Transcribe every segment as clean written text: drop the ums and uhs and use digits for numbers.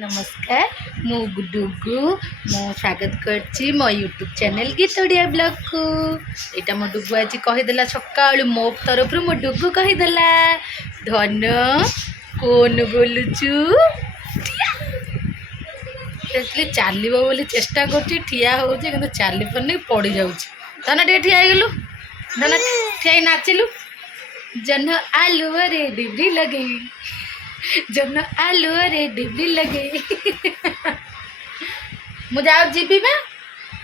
नमस्कार मु डुगु मो स्वागत करछि मो यूट्यूब चैनल गीतड़िया ब्लॉग को। यहाँ मो डुगु आज कहीदेला सका मो तरफ मो डुगु कहीदेला धन कौन बोलुचु चलो बोली चेष्टा कर ठिया हो चली पारे पड़ जाऊँ। धन टे ठिया गलु धन ठिया नाचिलु जन आलू रे डिब्री लगे जन आलू रे डिब्री लगे मुझे आज जीबी में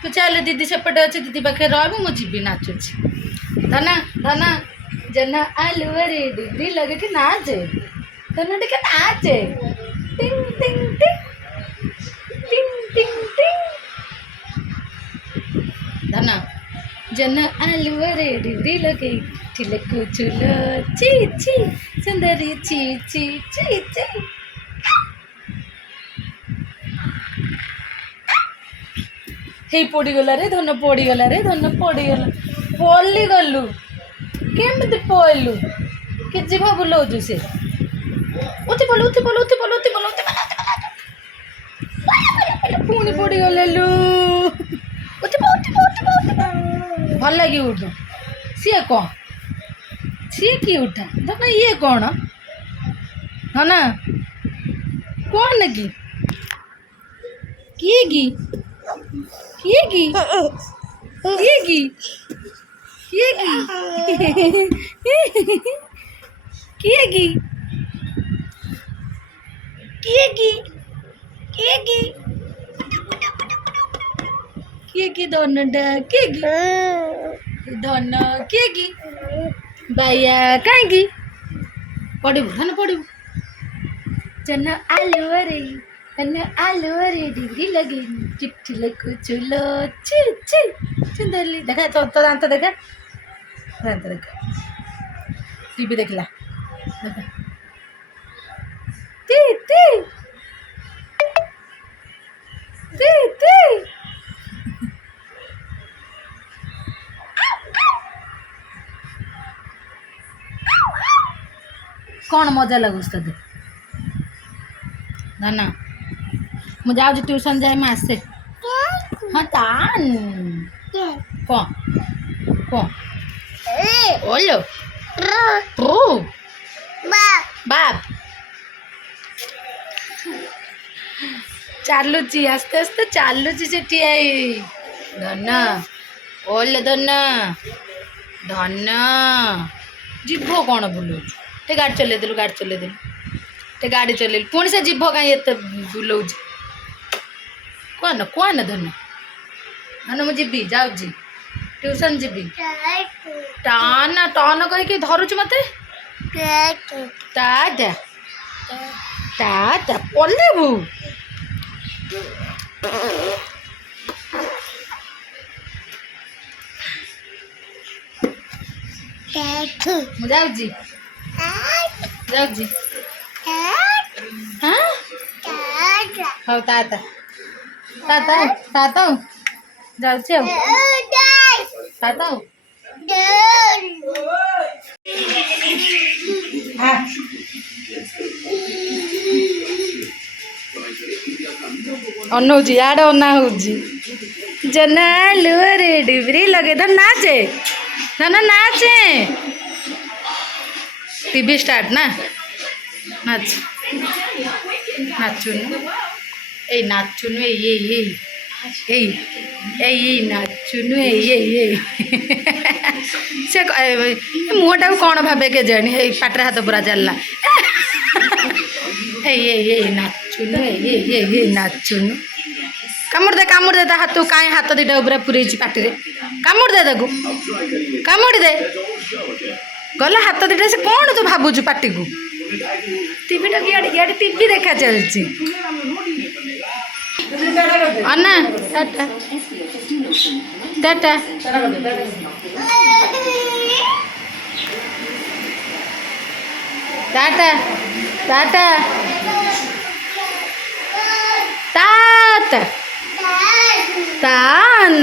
तू चल दीदी सेपटे अच्छे दीदी पाखे रही मुझे नाचुची धना धना जन आलू रे डिब्री लगे कि नाचे धना टे नाचे टिंग टिंग टिंग टिंग टिंग टिंग धना जन आलू रे डिब्री लगे चिलकू चुलो ची ची सुंदरी ची ची ची ची हे पड़गला रे धन पड़गला रे धन पड़गला पल्ली गलु केमती पलु कि भावुलु से उठी पल उठी पल उठी पल उठी पल उठी पल पुणी पड़गले लु भल लगे उठ सी कौन सी कि उठा धना ये कौन धना कौन की किए की किए की किए की किए की किए की किए की किए की किए की दोनों किए की दोनों किए की बाया कहीं पड़ू धन पड़ू जन आलू रे डिग्री लगे चिट्ठी लखु चुलो ची ची सुंदरली देखा तो दांत देखा दांत देखा टीवी देखला देखा ती ती ती ती कौन मजा लगुच तक ना मुझे जाऊँ ट्यूशन जाए मैं आसे हाँ तान कौन कौन ओलो बाप चलुची आस्ते आस्ते चलुची से धन ओल धन धन जीभ कौन बुलाऊ टे गाड़ी चल टे गाड़ी चल पुणी से जीभ कहीं एत बुलाऊ कौन कौन धन धन मुझे जीबी जाऊँ ट्यूशन जीबी टान टन कहीकि धरुच मत टाटा टाटा पलू जाऊँ जाऊँ हाँ हौ ताता ताता ताता जाऊँ ताता अनौजी आड़ अना हूँ जन आलू रे डिब्री लगे धन नाचे धन नाचे टीवी स्टार्ट ना नाच नाचुन ए नाचुन ए नाचुन से मुहटा कौन भावे के जानी ए पाटर हाथ पूरा चलला ए नाचुन ए नाचुन कामुड़ दे हाथ कहीं हाथ दीटा पूरा पूरे पाटे कामुड़ दे ताकू कामुड़ दे गला हाथ दीटा से कौन तू भावुचु पाटी को टीवी इे टीवी देखा चलती अन्ना टाटा टाटा टाटा टाटा टाटा तान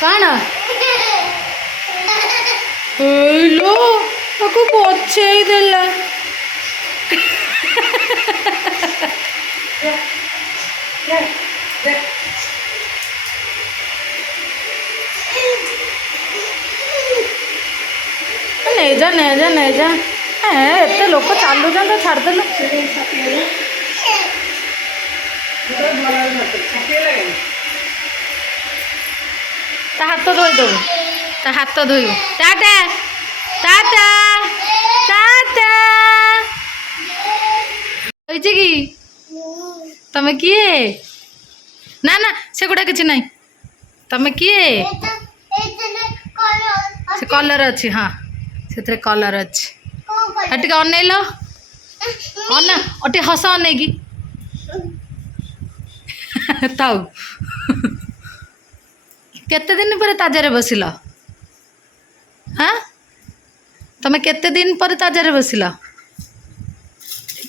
कौन हेलो ताको बचेई देला ନେଇଯା ନେଇଯା ନେଇଯା। ଏତେ ଲୋକ ଚାଲୁଛନ୍ତି ଛାଡ଼ିଦେଲୁ। ତା ହାତ ଧୋଇଦେବୁ, ତା ହାତ ଧୋଇବୁ। ଟାଟା ଟାଟା ଟାଟା। ହେଇଛି କି ତମେ କିଏ? ନା ନା ସେଗୁଡ଼ା କିଛି ନାହିଁ। ତମେ କିଏ? ସେ କଲର୍ ଅଛି, ହଁ ସେଥିରେ କଲର୍ ଅଛି। ଆଉ ଟିକେ ଅନେଇଲ, ଟିକେ ହସ ଅନେଇକି। ଥାଉ। କେତେ ଦିନ ପରେ ତାଜାରେ ବସିଲ? ହଁ ତମେ କେତେ ଦିନ ପରେ ତାଜାରେ ବସିଲ?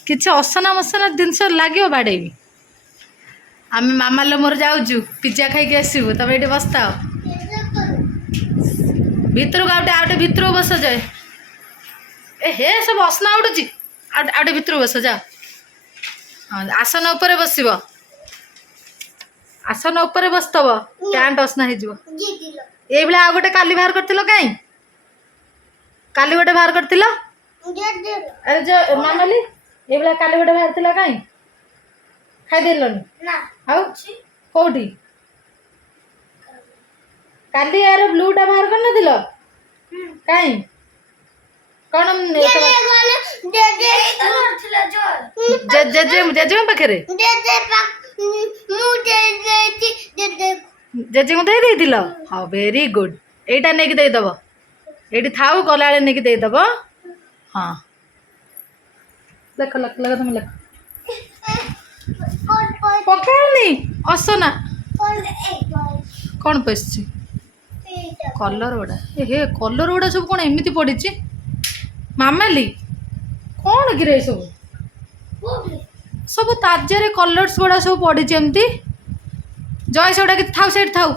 କିଛି ଅସନା ମସନା ଜିନିଷ ଲାଗିବ ବାଡ଼େଇବି। ଆମେ ମାମାଲୋ ମୋର ଯାଉଛୁ ପିଜା ଖାଇକି ଆସିବୁ, ତମେ ଏଇଠି ବସିଥାଅ। ଭିତରକୁ ଆଉ ଗୋଟେ ଭିତରକୁ ବସ ଯାଏ। ହେ ସବୁ ଅସନା ଉଡୁଛି। ଆଉ ଗୋଟେ ଭିତରକୁ ବସ ଯାଅ। ହଁ ଆସନ ଉପରେ ବସିବ, ଆସନ ଉପରେ ବସିଥବ। ପ୍ୟାଣ୍ଟ ଅସନା ହେଇଯିବ। ଏଇଭଳିଆ ଆଉ ଗୋଟେ କାଲି ବାହାର କରିଥିଲ କାଇଁ? କାଲି ଗୋଟେ ବାହାର କରିଥିଲ? ଆରେ ଯୋ ମାମାଲି ଏଇଭଳିଆ କାଲି ଗୋଟେ ବାହାରିଥିଲା କାଇଁ? ଖାଇଦେଲନି? ଆଉ କୋଉଠି? କାଲି ୟାର ବ୍ଲୁଟା ବାହାର କରିନଥିଲ କାଇଁ? କଣ ଜେଜେଙ୍କ ପାଖରେ ଜେଜେଙ୍କୁ ଦେଇ ଦେଇଥିଲ? ହଉ ଭେରି ଗୁଡ୍। ଏଇଟା ନେଇକି ଦେଇଦବ, ଏଇଠି ଥାଉ ଗଲାବେଳେ ନେଇକି ଦେଇଦବ। ହଁ ଲେଖ ଲେଖ ଲେଖ, ତମେ ଲେଖ। ପକାଅନି ଅସନା। କଣ ପଶିଛି? କଲର୍ ଗୁଡ଼ା। ହେ କଲର୍ ଗୁଡ଼ା ସବୁ କଣ ଏମିତି ପଡ଼ିଛି? ମାମାଲି କଣ କିରେ ସବୁ? ସବୁ ତାଜାରେ କଲର୍ସ ଗୁଡ଼ା ସବୁ ପଡ଼ିଛି ଏମିତି। ଜୟ ସେଗୁଡ଼ା କିଛି ଥାଉ, ସେଇଠି ଥାଉ,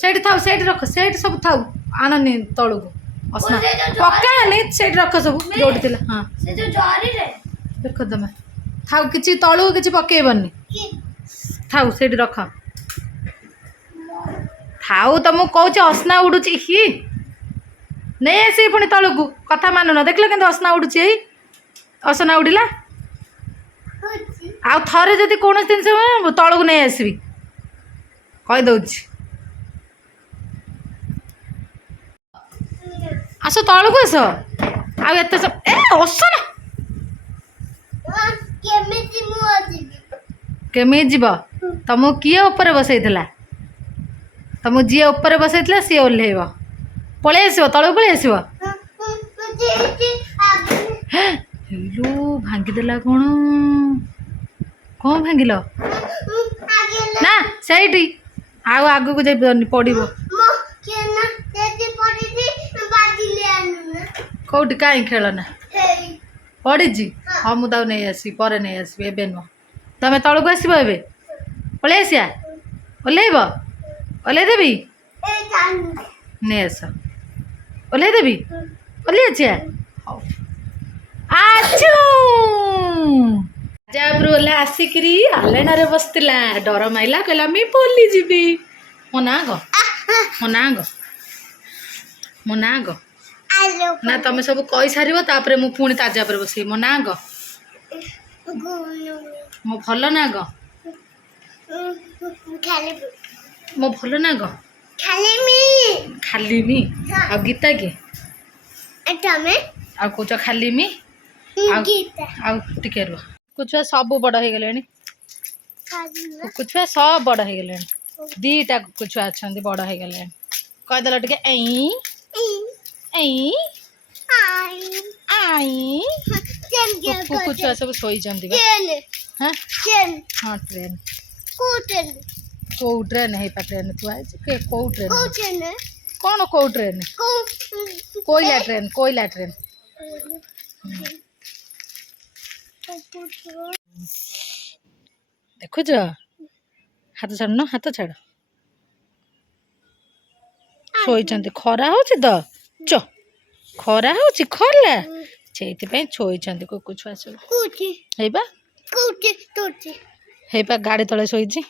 ସେଇଠି ଥାଉ, ସେଇଠି ରଖ, ସେଇଠି ସବୁ ଥାଉ। ଆଣନି ତଳକୁ ଅସନା ପକାନି, ସେଇଠି ରଖ ସବୁ ଯୋଉଠି ଥିଲା। ହଁ ଦେଖ ତମେ ଥାଉ, କିଛି ତଳକୁ କିଛି ପକେଇବନି, ଥାଉ ସେଇଠି ରଖ। ଥାଉ ତମକୁ କହୁଛି, ଅସନା ଉଡୁଛି। ନେଇ ଆସିବି ପୁଣି ତଳକୁ। କଥା ମାନୁନ, ଦେଖିଲ କିନ୍ତୁ ଅସନା ଉଡୁଛି। ଏଇ ଅସନା ଉଡ଼ିଲା। ଆଉ ଥରେ ଯଦି କୌଣସି ଜିନିଷ ତଳକୁ ନେଇ ଆସିବି କହିଦଉଛି। ଆସ ତଳକୁ ଆସ। ଆଉ ଏତେ ଅସନା କେମିତି ଯିବ? ତମକୁ କିଏ ଉପରେ ବସେଇଥିଲା? ତମକୁ ଯିଏ ଉପରେ ବସେଇଥିଲା ସିଏ ଓହ୍ଲେଇବ। ପଳେଇ ଆସିବ, ତଳକୁ ପଳେଇ ଆସିବ। ହେଇଲୋ ଭାଙ୍ଗିଦେଲା କଣ? କଣ ଭାଙ୍ଗିଲ? ନା ସେଇଠି ଆଉ ଆଗକୁ ଯାଇପାରିବନି, ପଡ଼ିବ। କୋଉଠି? କାହିଁ ଖେଳନା ପଡ଼ିଛି? ହଁ ମୁଁ ତାକୁ ନେଇ ଆସିବି, ପରେ ନେଇ ଆସିବି, ଏବେ ନୁହଁ। ତମେ ତଳକୁ ଆସିବ ଏବେ। ପଳେଇ ଆସିବା, ଓହ୍ଲେଇବ? ଓହ୍ଲେଇ ଦେବି? ନେଇ ଆସ, ଓହ୍ଲେଇ ଦେବି? ଓହ୍ଲେଇ ଆସିବା। ହଉ ଆଛୁ ଯା ଉପରୁ ଓହ୍ଲା ଆସିକିରି ଆଲେଣାରେ ବସିଥିଲା। ଡର ମାଇଲା, କହିଲା ମୁଁ ପୋଲି ଯିବି। ମୋ ନାଁ ଗ, ମୋ ନାଁ ଗ, ମୋ ନାଁ ଗ। ନା ତମେ ସବୁ କହିସାରିବ ତାପରେ ମୁଁ ପୁଣି ତାଜା ଉପରେ ବସିବି। ମୋ ନାଁ ଗ, ମୋ ଭଲ ନାଁ ଗ, ମୋ ଭଲ ନାଁ ଗ। ଖାଲି ମି। ଆଉ ଗୀତା କିଏ? ଆଉ କହୁଛ ଖାଲି ମି? ଆଉ ଟିକେ ରୁହ। କୁଛୁଆ ସବୁ ବଡ଼ ହେଇଗଲେଣି। କୁକୁଛୁଆ ସବୁ ବଡ଼ ହେଇଗଲେଣି। ଦିଟା କୁକୁଛୁଆ ଅଛନ୍ତି, ବଡ଼ ହେଇଗଲେଣି। କହିଦେଲ ଟିକେ ଏଇ ଏଇ ଆଇ। କୁକୁଛୁଆ ସବୁ ଶୋଇଛନ୍ତି ବା। ହଁ ଟ୍ରେନ୍। କୋଉ ଟ୍ରେନ୍? ହେଇପା ଟ୍ରେନ୍ ଥୁଆ ହେଇଛି। କୋଉ ଟ୍ରେନ୍? କଣ କୋଉ ଟ୍ରେନ୍? କୋଇଲା ଟ୍ରେନ୍, କୋଇଲା ଟ୍ରେନ୍। ଦେଖୁଛ? ହାତ ଛାଡୁନ, ହାତ ଛାଡ। ଶୋଇଛନ୍ତି, ଖରା ହଉଛି ତ। ଖରା ହଉଛି, ଖରା ସେଇଥିପାଇଁ ଶୋଇଛନ୍ତି କୁକୁଛୁଆ ସବୁ। ହେଇବା ହେଇ ପା ଗାଡ଼ି ତଳେ ଶୋଇଛି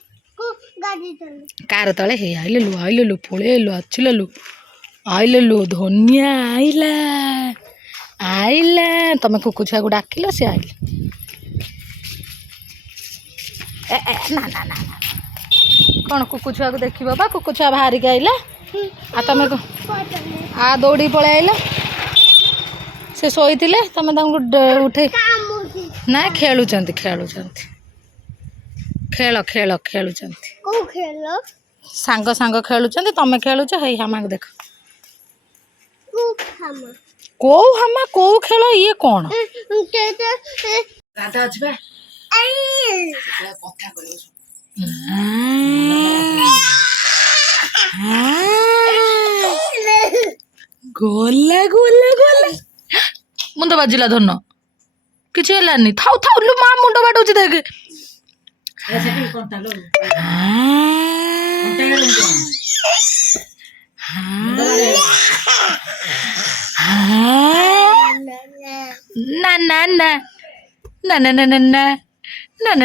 କାର ତଳେ ହେଇ ଆଇଲୁ ପଳେଇଲୁ ଆଇଲୁ ଧନିଆ ଆଇଲା ତମେ କୁକୁ ଛୁଆକୁ ଡାକିଲ ସେ ଆଇଲେ ନା ନା ନା କ'ଣ କୁକୁ ଛୁଆକୁ ଦେଖିବ ବା କୁକୁ ଛୁଆ ବାହାରିକି ଆଇଲା ଆଉ ତମେ ଦୌଡ଼ିକି ପଳେଇ ଆଇଲ ସେ ଶୋଇଥିଲେ ତମେ ତାଙ୍କୁ ଉଠେଇ ନା ଖେଳୁଛନ୍ତି ସାଙ୍ଗ ଖେଳୁଛନ୍ତି ତମେ ଖେଳୁଛ ହେଇ ହାମାକୁ ଦେଖ କୋଉ ଖେଳ ଇଏ କ'ଣ ଗଲା ମୁଣ୍ଡ ବାଜିଲା ଧନ କିଛି ହେଲାନି ଥାଉ ଲୁ ମା ମୁଣ୍ଡ ବାଟୁଛି ଦେଖେ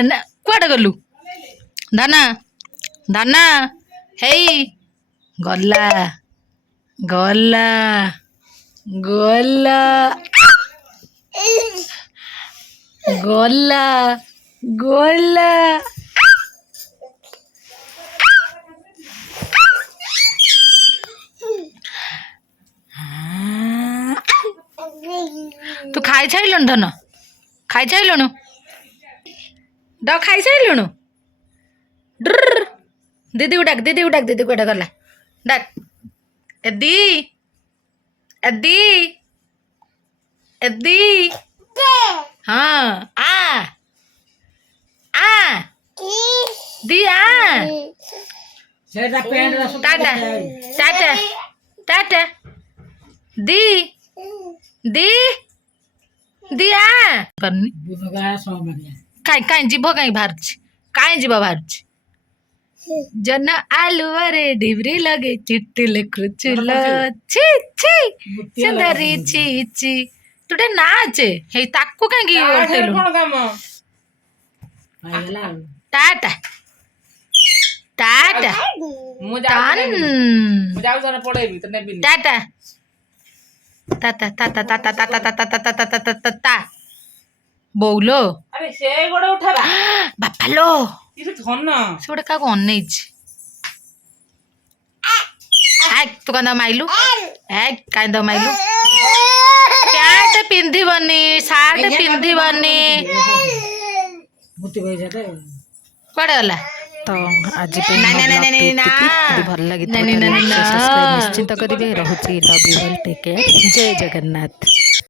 ନା କୁଆଡ଼େ ଗଲୁ ଧନ ହେଇ ଗଲା ତୁ ଖାଇସାରିଲୁଣି ଧନ ଖାଇସାରିଲୁଣୁ ଖାଇସାରିଲୁଣୁ ଦିଦିକୁ ଡାକ ଦିଦି କୁଆଡ଼େ ଗଲା ଡାକ ଏଦି ହଁ ଟାଟା ଦି କାଇଁ ଯିବ ବାହାରୁଛି ଜନ ଆଲୁଅରେ ଡିବ୍ରି ଲଗେଇ ଚିଠି ଲେଖୁଛୁ ସୁନ୍ଦରୀ ଛି ତୁ ଟିକେ ନାଚେ ହେଇ ତାକୁ କାହିଁକି ଟାଟା ବୋଉଲୋ ବାପାଲୋ ସେ ଗୋଟେ କାହାକୁ ଅନେଇଛି ତୁ କାଇଁ ମାଇଲୁ ପ୍ୟାଣ୍ଟ ପିନ୍ଧିବନି ସାର୍ଟ ପିନ୍ଧିବନି କୁଆଡ଼େ ଗଲା ତ ଆଜି ଭଲ ଲାଗିଥିଲା ନିଶ୍ଚିନ୍ତ କରିବେ ରହୁଛି love you all take care ଜୟ ଜଗନ୍ନାଥ।